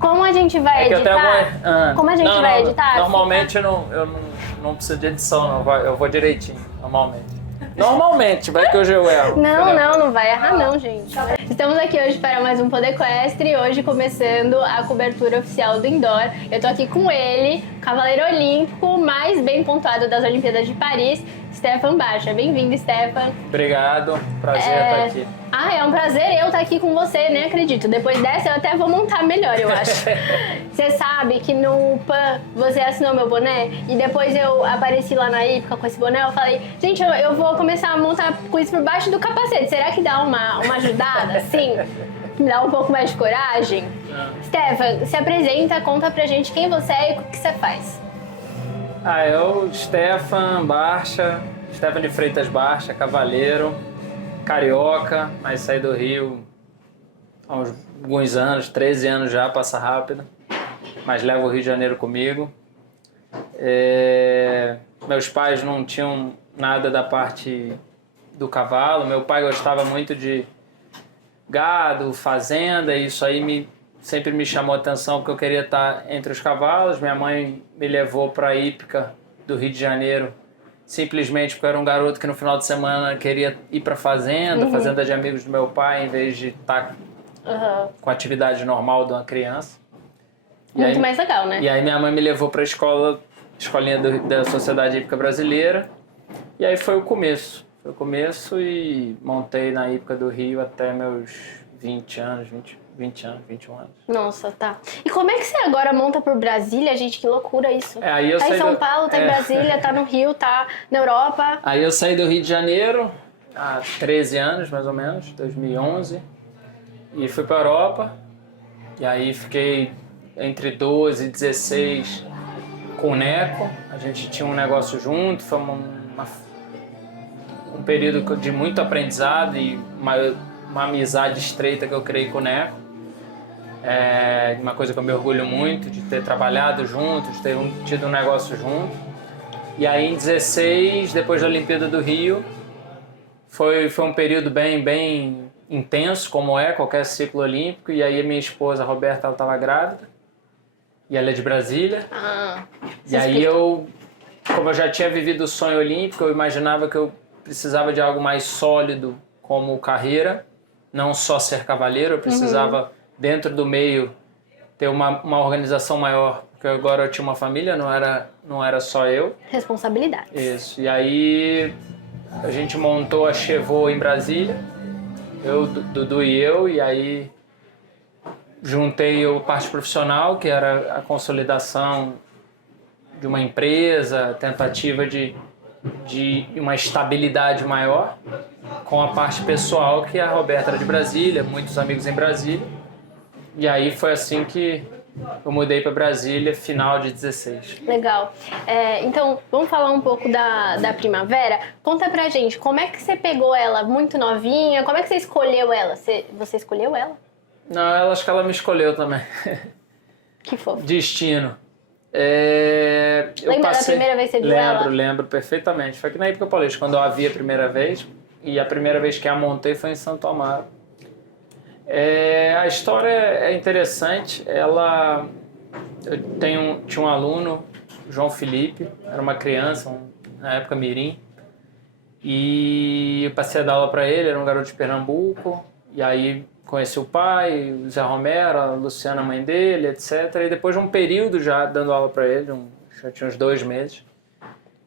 Como a gente vai editar? Como a gente vai editar? Normalmente eu não preciso de edição, não. Eu vou direitinho, normalmente. Normalmente, vai que hoje eu erro. Não vai errar não, gente. Estamos aqui hoje para mais um Podequestre, hoje começando a cobertura oficial do Indoor. Eu tô aqui com ele, cavaleiro olímpico, mais bem pontuado das Olimpíadas de Paris, Stefan Barcha. Bem-vindo, Stefan. Obrigado, prazer estar aqui. É um prazer eu estar aqui com você, nem acredito. Depois dessa eu até vou montar melhor, eu acho. Você sabe que no PAN você assinou meu boné e depois eu apareci lá na Ípica com esse boné, eu falei, gente, eu vou começar a montar com isso por baixo do capacete. Será que dá uma ajudada, assim? Me dá um pouco mais de coragem? Stefan, se apresenta, conta pra gente quem você é e o que você faz. Eu, Stefan Barcha, Stefan de Freitas Barcha, cavaleiro, carioca, mas saí do Rio há alguns anos, 13 anos já, passa rápido, mas levo o Rio de Janeiro comigo. Meus pais não tinham nada da parte do cavalo, meu pai gostava muito de gado, fazenda, e isso aí sempre me chamou a atenção porque eu queria estar entre os cavalos. Minha mãe me levou para a Hípica do Rio de Janeiro simplesmente porque eu era um garoto que no final de semana queria ir para fazenda de amigos do meu pai, em vez de estar com a atividade normal de uma criança. Muito mais legal, né? E aí minha mãe me levou para a escolinha da Sociedade Hípica Brasileira, e aí foi o começo. Foi o começo e montei na Hípica do Rio até meus 20 anos, 21 anos. Nossa, tá. E como é que você agora monta por Brasília, gente? Que loucura isso. Aí eu tá em São Paulo, tá em Brasília, tá no Rio, tá na Europa. Aí eu saí do Rio de Janeiro há 13 anos, mais ou menos, 2011, e fui pra Europa. E aí fiquei entre 12 e 16 com o Neco. A gente tinha um negócio junto, foi um período de muito aprendizado e uma amizade estreita que eu criei com o Neco. Uma coisa que eu me orgulho muito, de ter trabalhado junto, de ter tido um negócio junto. E aí em 16, depois da Olimpíada do Rio, foi um período bem intenso, como é qualquer ciclo olímpico. E aí minha esposa, Roberta, ela estava grávida, e ela é de Brasília. E aí como eu já tinha vivido o sonho olímpico, eu imaginava que eu precisava de algo mais sólido como carreira, não só ser cavaleiro, eu precisava, dentro do meio, ter uma organização maior, porque agora eu tinha uma família, não era só eu. Responsabilidade. Isso, e aí a gente montou a Chevaux em Brasília, Dudu e eu, e aí juntei a parte profissional, que era a consolidação de uma empresa, tentativa de uma estabilidade maior, com a parte pessoal, que a Roberta era de Brasília, muitos amigos em Brasília. E aí foi assim que eu mudei para Brasília, final de 16. Legal. Então, vamos falar um pouco da Primavera. Conta pra gente, como é que você pegou ela muito novinha? Como é que você escolheu ela? Você escolheu ela? Não, acho que ela me escolheu também. Que fofo. Destino. Lembra da primeira vez que você viu ela? Lembro perfeitamente. Foi aqui na Hípica Paulista, quando eu a vi a primeira vez. E a primeira vez que a montei foi em Santo Amaro. A história é interessante. Tinha um aluno, João Felipe, era uma criança, na época mirim. E eu passei a dar aula para ele, era um garoto de Pernambuco. E aí conheci o pai, o Zé Romero, a Luciana, a mãe dele, etc. E depois de um período já dando aula para ele, já tinha uns 2 meses,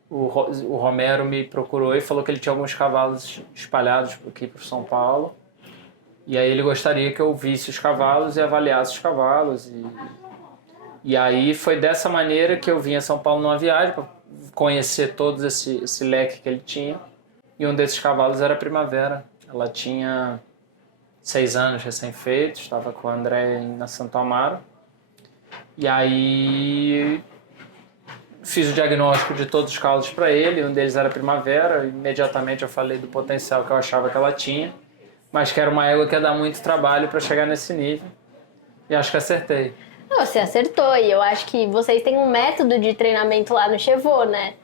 o Romero me procurou e falou que ele tinha alguns cavalos espalhados aqui por São Paulo. E aí ele gostaria que eu visse os cavalos e avaliasse os cavalos. E aí foi dessa maneira que eu vim a São Paulo numa viagem para conhecer todo esse leque que ele tinha. E um desses cavalos era a Primavera. Ela tinha 6 anos recém-feitos, estava com o André na Santo Amaro. E aí fiz o diagnóstico de todos os cavalos para ele, um deles era Primavera. Imediatamente eu falei do potencial que eu achava que ela tinha, mas que era uma égua que ia dar muito trabalho para chegar nesse nível. E acho que acertei. Você acertou, e eu acho que vocês têm um método de treinamento lá no Chevaux, né?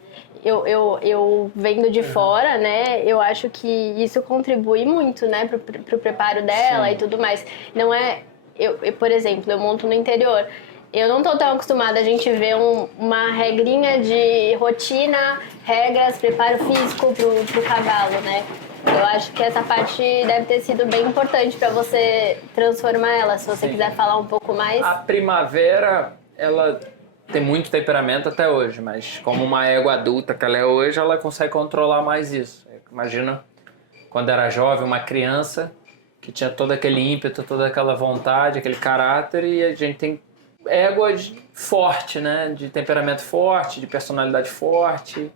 Eu vendo de fora, né, eu acho que isso contribui muito, né, pro preparo dela. Sim. E tudo mais. Não é... por exemplo, eu monto no interior. Eu não tô tão acostumada a gente ver uma regrinha de rotina, regras, preparo físico pro cavalo, né? Eu acho que essa parte deve ter sido bem importante para você transformar ela, se você quiser falar um pouco mais. A Primavera, ela tem muito temperamento até hoje, mas como uma égua adulta que ela é hoje, ela consegue controlar mais isso. Imagina quando era jovem, uma criança que tinha todo aquele ímpeto, toda aquela vontade, aquele caráter, e a gente tem égua forte, né? De temperamento forte, de personalidade forte.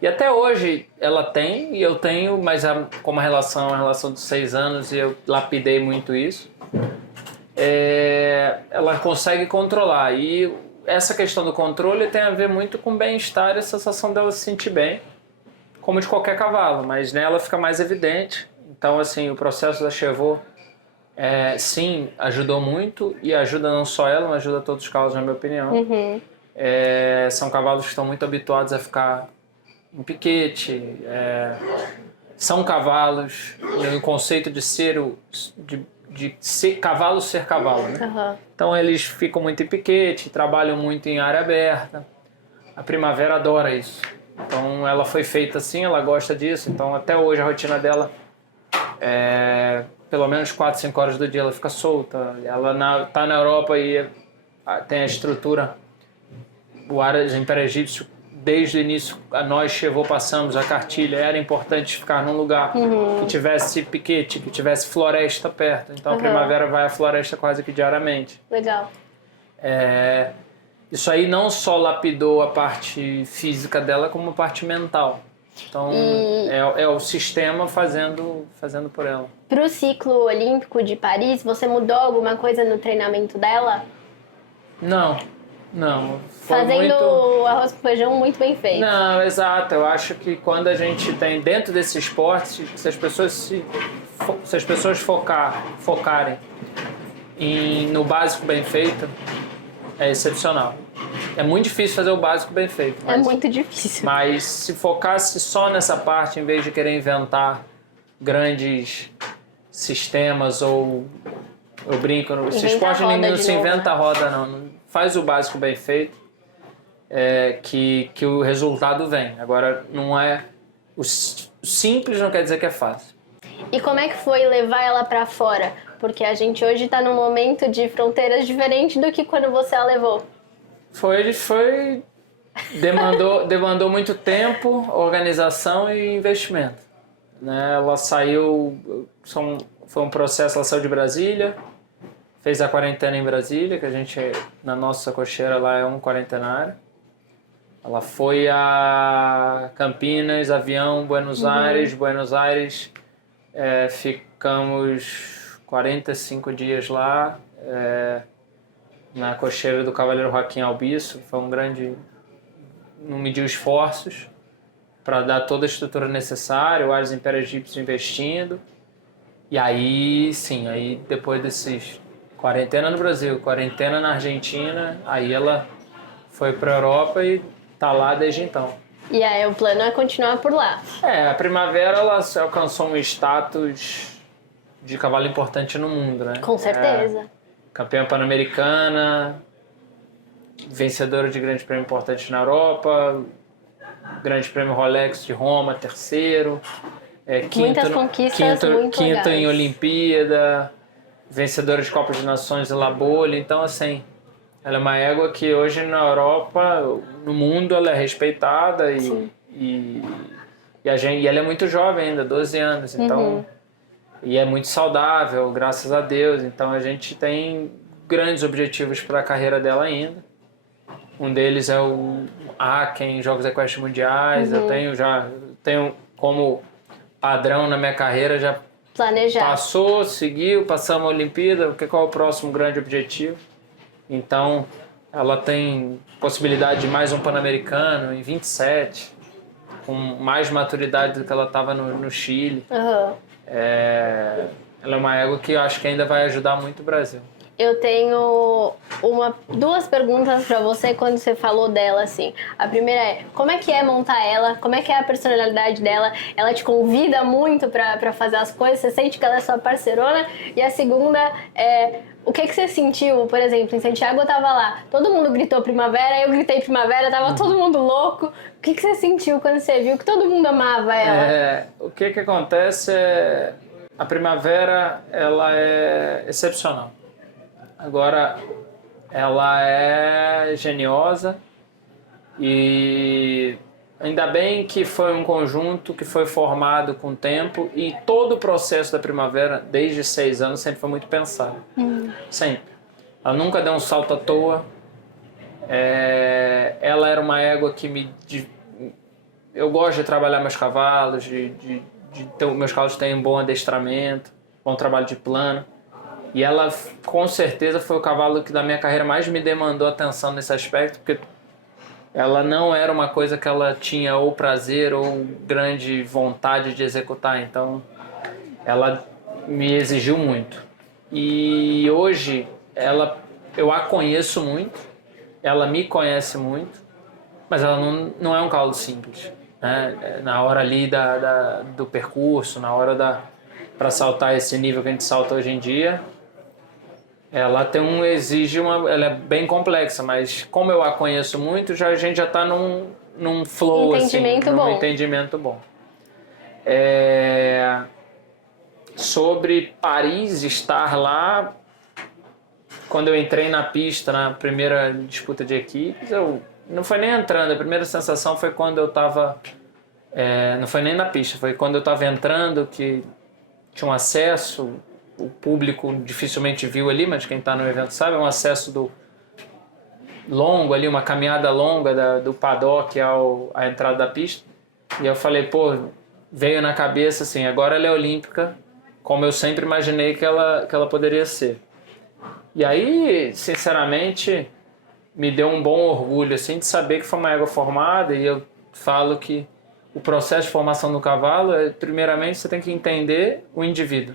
E até hoje ela tem, e eu tenho, mas como a relação dos 6 anos, e eu lapidei muito isso, ela consegue controlar. E essa questão do controle tem a ver muito com bem-estar e a sensação dela se sentir bem, como de qualquer cavalo, mas nela fica mais evidente. Então, assim, o processo da Chevaux, sim, ajudou muito, e ajuda não só ela, mas ajuda todos os cavalos, na minha opinião. Uhum. São cavalos que estão muito habituados a ficar em piquete, são cavalos no conceito de ser cavalo, né? Uhum. Então eles ficam muito em piquete, trabalham muito em área aberta. A Primavera adora isso. Então ela foi feita assim, ela gosta disso. Então até hoje a rotina dela pelo menos 4, 5 horas do dia ela fica solta. Ela tá na Europa e tem a estrutura, o Aras Império Egípcio. Desde o início, nós Chevaux passamos a cartilha, era importante ficar num lugar que tivesse piquete, que tivesse floresta perto. Então a Primavera vai à floresta quase que diariamente. Legal. Isso aí não só lapidou a parte física dela, como a parte mental. Então é o sistema fazendo por ela. Pro ciclo olímpico de Paris, você mudou alguma coisa no treinamento dela? Não. Foi Fazendo arroz com feijão muito bem feito. Não, exato. Eu acho que quando a gente tem dentro desse esporte, se as pessoas focarem no básico bem feito, é excepcional. É muito difícil fazer o básico bem feito. É muito difícil. Mas se focasse só nessa parte, em vez de querer inventar grandes sistemas ou... Eu brinco, esse esporte não se inventa a roda, não. Faz o básico bem feito, que o resultado vem. Agora, não é... O simples não quer dizer que é fácil. E como é que foi levar ela pra fora? Porque a gente hoje tá num momento de fronteiras diferente do que quando você a levou. Demandou muito tempo, organização e investimento. Né? Ela saiu... Foi um processo, ela saiu de Brasília, fez a quarentena em Brasília, que a gente, na nossa cocheira lá, é um quarentenário. Ela foi a Campinas, avião, Buenos Aires. Buenos Aires, ficamos 45 dias lá, na cocheira do Cavaleiro Joaquim Albiço. Foi não mediu esforços para dar toda a estrutura necessária, o Aras Império Egípcio investindo. E aí, sim, depois desses quarentena no Brasil, quarentena na Argentina, aí ela foi para a Europa e tá lá desde então. E aí o plano é continuar por lá. A Primavera ela alcançou um status de cavalo importante no mundo, né? Com certeza. Campeã pan-americana, vencedora de grande prêmio importante na Europa, grande prêmio Rolex de Roma, terceiro. Muitas conquistas muito quinto legais. Em Olimpíada, vencedora de Copa de Nações de La Boule. Então, assim, ela é uma égua que hoje na Europa, no mundo, ela é respeitada e ela é muito jovem ainda, 12 anos. Então, e é muito saudável, graças a Deus. Então, a gente tem grandes objetivos para a carreira dela ainda. Um deles é o Aachen, Jogos Equestres Mundiais. Eu tenho como padrão na minha carreira, já passou, seguiu, passamos a Olimpíada, qual é o próximo grande objetivo? Então, ela tem possibilidade de mais um Pan-Americano em 27, com mais maturidade do que ela estava no Chile. Ela é uma égua que eu acho que ainda vai ajudar muito o Brasil. eu tenho duas perguntas pra você quando você falou dela, assim. A primeira é, como é que é montar ela? Como é que é a personalidade dela? Ela te convida muito pra fazer as coisas? Você sente que ela é sua parceirona? E a segunda é, o que você sentiu, por exemplo, em Santiago eu tava lá, todo mundo gritou primavera, eu gritei primavera, tava todo mundo louco. O que você sentiu quando você viu que todo mundo amava ela? O que acontece é... A primavera, ela é excepcional. Agora, ela é geniosa e ainda bem que foi um conjunto que foi formado com o tempo e todo o processo da primavera, desde 6 anos, sempre foi muito pensado. Sempre. Ela nunca deu um salto à toa. Ela era uma égua que eu gosto de trabalhar meus cavalos, meus cavalos têm um bom adestramento, bom trabalho de plano. E ela, com certeza, foi o cavalo que da minha carreira mais me demandou atenção nesse aspecto, porque ela não era uma coisa que ela tinha ou prazer ou grande vontade de executar. Então, ela me exigiu muito. E hoje, eu a conheço muito, ela me conhece muito, mas ela não é um cavalo simples. Na hora ali do percurso, na hora para saltar esse nível que a gente salta hoje em dia, ela ela é bem complexa, mas como eu a conheço muito, a gente já está num flow, num entendimento bom. Sobre Paris estar lá, quando eu entrei na pista na primeira disputa de equipes, não foi nem entrando, a primeira sensação foi quando eu estava... não foi nem na pista, foi quando eu estava entrando, que tinha um acesso, o público dificilmente viu ali, mas quem está no evento sabe, é um acesso longo ali, uma caminhada longa do paddock à entrada da pista. E eu falei, veio na cabeça assim, agora ela é olímpica, como eu sempre imaginei que ela poderia ser. E aí, sinceramente, me deu um bom orgulho assim, de saber que foi uma égua formada, e eu falo que o processo de formação do cavalo primeiramente, você tem que entender o indivíduo.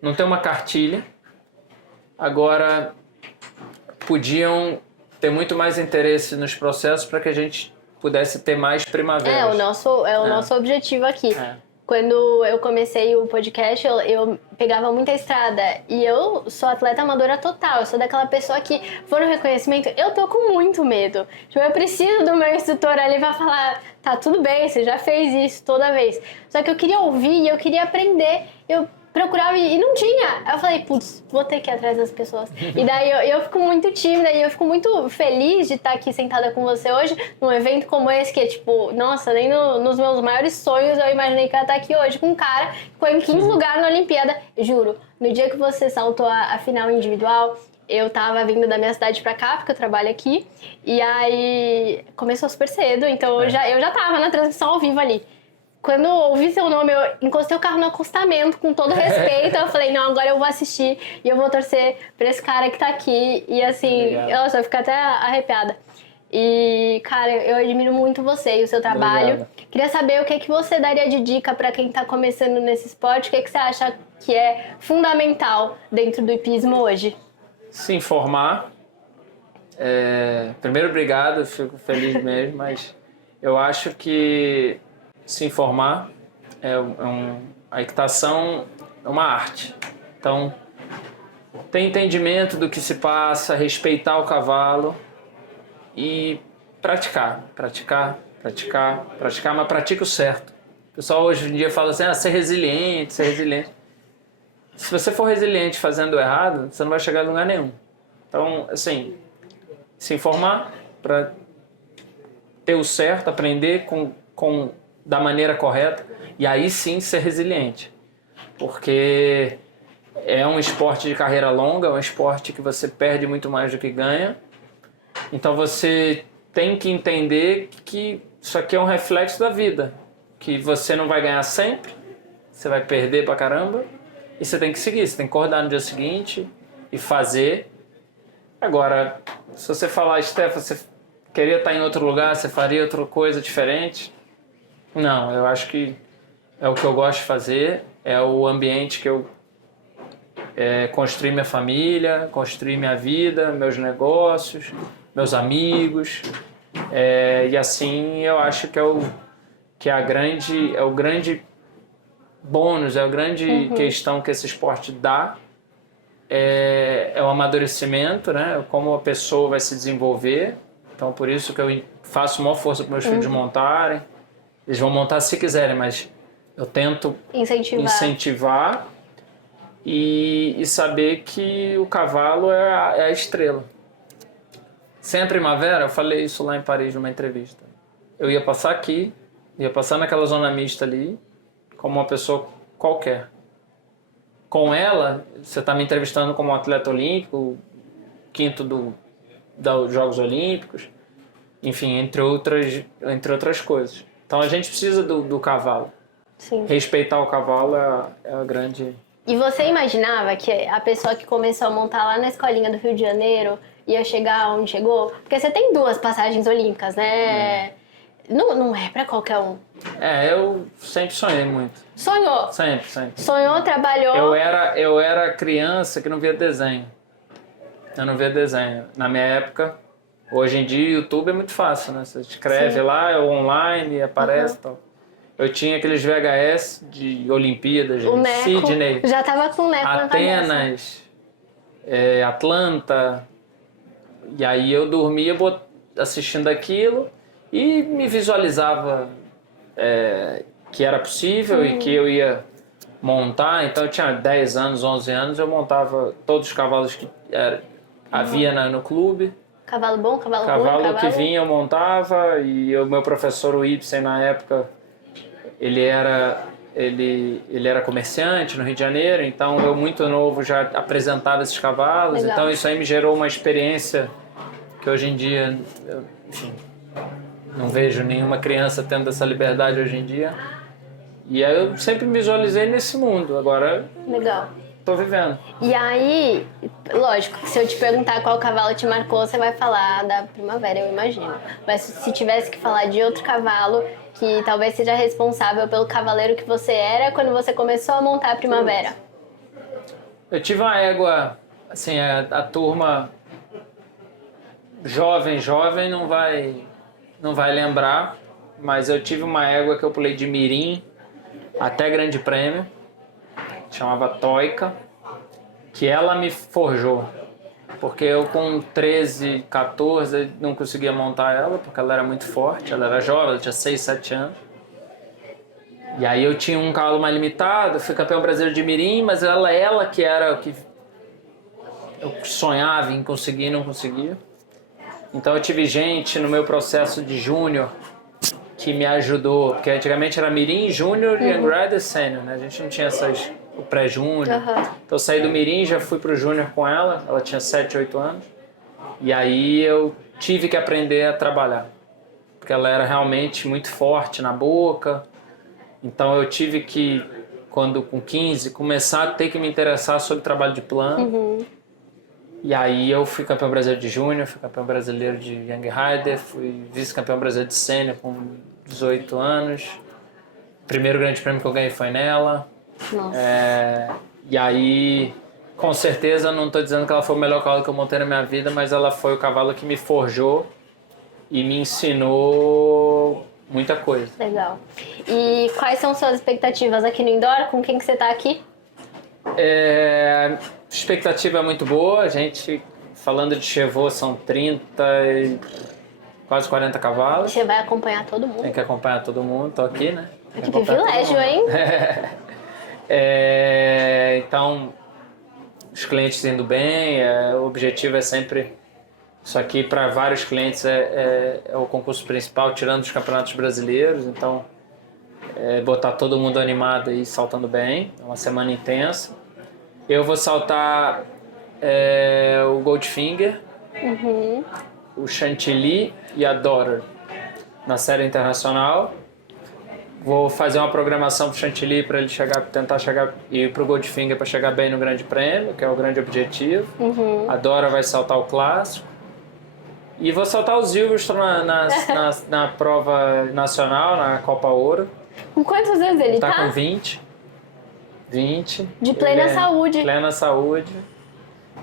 Não tem uma cartilha. Agora, podiam ter muito mais interesse nos processos para que a gente pudesse ter mais primaveras. O nosso objetivo aqui. Quando eu comecei o podcast, eu pegava muita estrada. E eu sou atleta amadora total. Eu sou daquela pessoa que, for no reconhecimento, eu tô com muito medo. Tipo, eu preciso do meu instrutor ali pra falar, tá, tudo bem, você já fez isso toda vez. Só que eu queria ouvir e eu queria aprender. Eu procurava e não tinha. Aí eu falei, putz, vou ter que ir atrás das pessoas. E daí eu fico muito tímida e eu fico muito feliz de estar aqui sentada com você hoje, num evento como esse, que é tipo, nossa, nem nos meus maiores sonhos eu imaginei que eu ia estar aqui hoje com um cara que ficou em 15 lugar na Olimpíada. Juro, no dia que você saltou a final individual, eu tava vindo da minha cidade pra cá, porque eu trabalho aqui, e aí começou super cedo, então eu já tava na transmissão ao vivo ali. Quando eu ouvi seu nome, eu encostei o carro no acostamento, com todo respeito. Eu falei, não, agora eu vou assistir e eu vou torcer pra esse cara que tá aqui. E assim, nossa, eu fico até arrepiada. E, cara, eu admiro muito você e o seu trabalho. Obrigado. Queria saber o que você daria de dica pra quem tá começando nesse esporte. O que você acha que é fundamental dentro do hipismo hoje? Se informar. Primeiro, obrigado, fico feliz mesmo, mas eu acho que se informar a equitação é uma arte. Então, ter entendimento do que se passa, respeitar o cavalo e praticar, mas pratique o certo. O pessoal hoje em dia fala assim, ser resiliente. Se você for resiliente fazendo o errado, você não vai chegar a lugar nenhum. Então, assim, se informar para ter o certo, aprender da maneira correta e aí sim ser resiliente. Porque é um esporte de carreira longa, é um esporte que você perde muito mais do que ganha. Então você tem que entender que isso aqui é um reflexo da vida. Que você não vai ganhar sempre, você vai perder pra caramba e você tem que seguir, você tem que acordar no dia seguinte e fazer. Agora, se você falar, Steph, você queria estar em outro lugar, você faria outra coisa diferente? Não, eu acho que é o que eu gosto de fazer, é o ambiente que eu construir minha família, construir minha vida, meus negócios, meus amigos. E assim eu acho que é o grande bônus, é a grande questão que esse esporte dá. É o amadurecimento, né? Como a pessoa vai se desenvolver. Então, por isso que eu faço maior força para meus filhos montarem. Eles vão montar se quiserem, mas eu tento incentivar e saber que o cavalo é a estrela. Sem a primavera, eu falei isso lá em Paris numa entrevista. Eu ia passar aqui, ia passar naquela zona mista ali, como uma pessoa qualquer. Com ela, você está me entrevistando como um atleta olímpico, quinto dos Jogos Olímpicos, enfim, entre outras coisas. Então a gente precisa do cavalo. Sim. Respeitar o cavalo é a grande... E você imaginava que a pessoa que começou a montar lá na escolinha do Rio de Janeiro ia chegar onde chegou? Porque você tem 2 passagens olímpicas, né? Não é pra qualquer um. Eu sempre sonhei muito. Sonhou? Sempre. Sonhou, trabalhou... Eu era criança que não via desenho. Eu não via desenho. Na minha época, hoje em dia, o YouTube é muito fácil, né? Você escreve lá, online, aparece e tal. Eu tinha aqueles VHS de Olimpíadas, o de Neco, Sydney, já tava com o Neco Atenas, Atlanta. E aí eu dormia assistindo aquilo e me visualizava que era possível e que eu ia montar. Então eu tinha 10 anos, 11 anos, eu montava todos os cavalos que havia no clube. Cavalo bom, cavalo ruim? Cavalo que vinha eu montava, e o meu professor, o Ibsen, na época, ele era comerciante no Rio de Janeiro, então eu muito novo já apresentava esses cavalos. Legal. Então isso aí me gerou uma experiência que hoje em dia, enfim, não vejo nenhuma criança tendo essa liberdade hoje em dia. E aí eu sempre me visualizei nesse mundo, agora Legal. tô vivendo. E aí, lógico, se eu te perguntar qual cavalo te marcou, você vai falar da primavera, eu imagino. Mas se tivesse que falar de outro cavalo que talvez seja responsável pelo cavaleiro que você era quando você começou a montar a primavera. Eu tive uma égua, assim, a turma jovem não vai lembrar, mas eu tive uma égua que eu pulei de mirim até grande prêmio, chamava Toica, que ela me forjou, porque eu com 13, 14 não conseguia montar ela, porque ela era muito forte, ela era jovem, ela tinha 6, 7 anos. E aí eu tinha um cavalo mais limitado, fui campeão brasileiro de mirim, mas ela que era o que eu sonhava em conseguir e não conseguia. Então eu tive gente no meu processo de júnior que me ajudou, porque antigamente era mirim, júnior, young rider, sênior, né? A gente não tinha o pré-júnior. Então eu saí do mirim, já fui pro júnior com ela tinha 7, 8 anos. E aí eu tive que aprender a trabalhar, porque ela era realmente muito forte na boca. Então eu tive que, quando com 15, começar a ter que me interessar sobre trabalho de plano. E aí eu fui campeão brasileiro de júnior, fui campeão brasileiro de young rider, fui vice-campeão brasileiro de sênior com 18 anos. O primeiro grande prêmio que eu ganhei foi nela. Nossa. E aí, com certeza, não estou dizendo que ela foi o melhor cavalo que eu montei na minha vida, mas ela foi o cavalo que me forjou e me ensinou muita coisa. Legal. E quais são suas expectativas aqui no Indoor? Com quem que você está aqui? A expectativa é muito boa. A gente, falando de Chevaux, são 30 e quase 40 cavalos. Você vai acompanhar todo mundo. Tem que acompanhar todo mundo, tô aqui, né? Que privilégio, hein? Então, os clientes indo bem, o objetivo é sempre... Isso aqui, para vários clientes, é o concurso principal, tirando os campeonatos brasileiros. Então, botar todo mundo animado e saltando bem. É uma semana intensa. Eu vou saltar o Goldfinger, o Chantilly e a Daughter na série internacional. Vou fazer uma programação para o Chantilly para ele tentar chegar, e para o Goldfinger para chegar bem no Grande Prêmio, que é o grande objetivo. A Dora vai saltar o Clássico. E vou saltar o Silverstone na prova nacional, na Copa Ouro. Com quantos anos ele tá? Tá com 20. 20. De plena saúde. Plena saúde.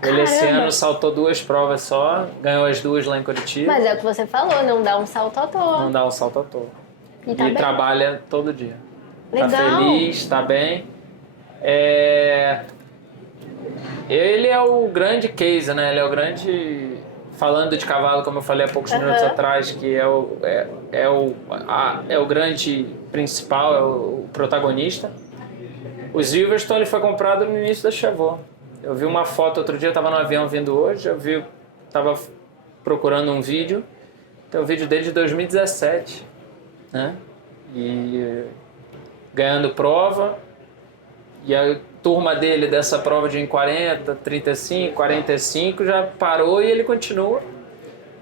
Ele esse ano saltou 2 provas só, ganhou as 2 lá em Curitiba. Mas é o que você falou, não dá um salto à toa. Não dá um salto à toa. E tá bem. Trabalha todo dia. Legal. Tá feliz, tá bem. Ele é o grande case, né? Ele é o grande... Falando de cavalo, como eu falei há poucos minutos atrás, que é o grande principal, é o protagonista. O Silverstone ele foi comprado no início da Chevrolet. Eu vi uma foto outro dia, eu estava no avião vindo hoje, estava procurando um vídeo, tem um vídeo dele de 2017, né? E ganhando prova, e a turma dele dessa prova de 40, 35, 45 já parou e ele continua.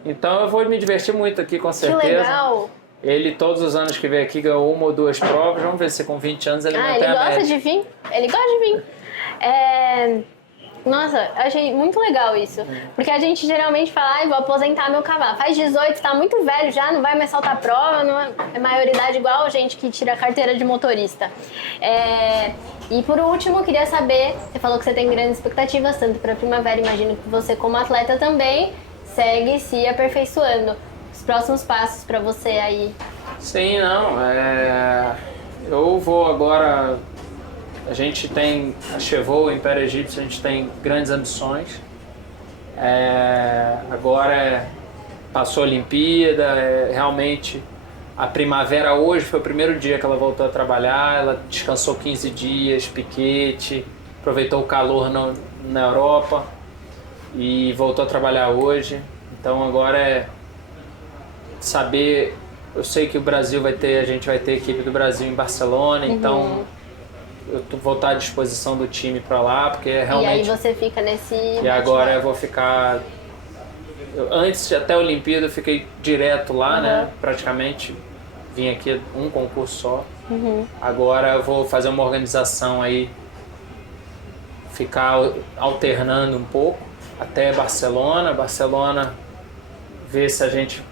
Então eu vou me divertir muito aqui, com certeza. Que legal! Ele, todos os anos que veio aqui, ganhou 1 ou 2 provas. Vamos ver se com 20 anos ele mantém a média. Ele gosta de vir? Ele gosta de vir. Nossa, achei muito legal isso. Porque a gente geralmente fala, vou aposentar meu cavalo. Faz 18, tá muito velho já, não vai mais saltar prova, não é maioridade igual a gente que tira a carteira de motorista. E por último, eu queria saber, você falou que você tem grandes expectativas, tanto para a primavera, imagino que você como atleta também segue se aperfeiçoando. Os próximos passos para você aí? Sim, não, eu vou agora... A gente tem a Chevrolet, o Império Egípcio, a gente tem grandes ambições. Agora passou a Olimpíada, realmente a primavera hoje foi o primeiro dia que ela voltou a trabalhar, ela descansou 15 dias, piquete, aproveitou o calor na Europa e voltou a trabalhar hoje. Então agora é saber, eu sei que o Brasil a gente vai ter a equipe do Brasil em Barcelona, então eu vou estar à disposição do time para lá, porque realmente... E aí você fica nesse... E agora eu vou ficar... Antes, até a Olimpíada, eu fiquei direto lá, né? Praticamente vim aqui um concurso só. Agora eu vou fazer uma organização aí, ficar alternando um pouco até Barcelona. Barcelona, ver se a gente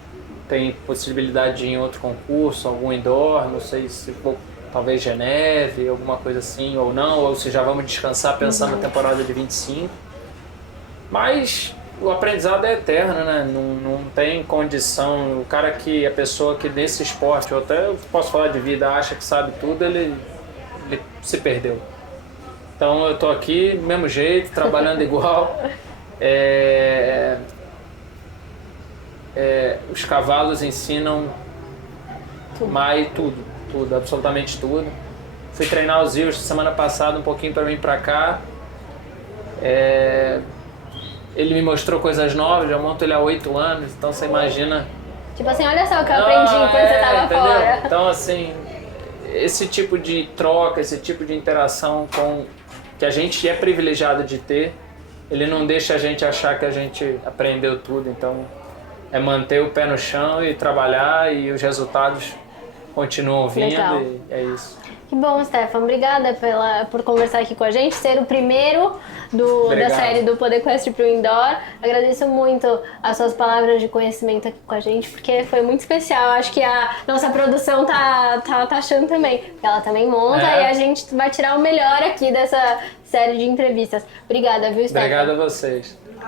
tem possibilidade de ir em outro concurso, algum indoor, não sei se vou... Talvez Geneve, alguma coisa assim, ou não, ou se já vamos descansar pensando na temporada de 25. Mas o aprendizado é eterno, né? Não tem condição. A pessoa que nesse esporte, ou até eu posso falar de vida, acha que sabe tudo, ele se perdeu. Então eu tô aqui do mesmo jeito, trabalhando igual. Os cavalos ensinam mais tudo, absolutamente tudo. Fui treinar os Ilhos semana passada um pouquinho para vir para cá. Ele me mostrou coisas novas, já monto ele há 8 anos, então você imagina... Tipo assim, olha só o que eu aprendi enquanto você tava fora. Então assim, esse tipo de troca, esse tipo de interação que a gente é privilegiado de ter, ele não deixa a gente achar que a gente aprendeu tudo, então é manter o pé no chão e trabalhar, e os resultados continuam vindo. Legal. E é isso. Que bom, Stefan. Obrigada por conversar aqui com a gente, ser o primeiro da série do Poder Equestre pro Indoor. Agradeço muito as suas palavras de conhecimento aqui com a gente, porque foi muito especial. Acho que a nossa produção tá achando também. Ela também monta e a gente vai tirar o melhor aqui dessa série de entrevistas. Obrigada, viu, Stefan? Obrigado a vocês.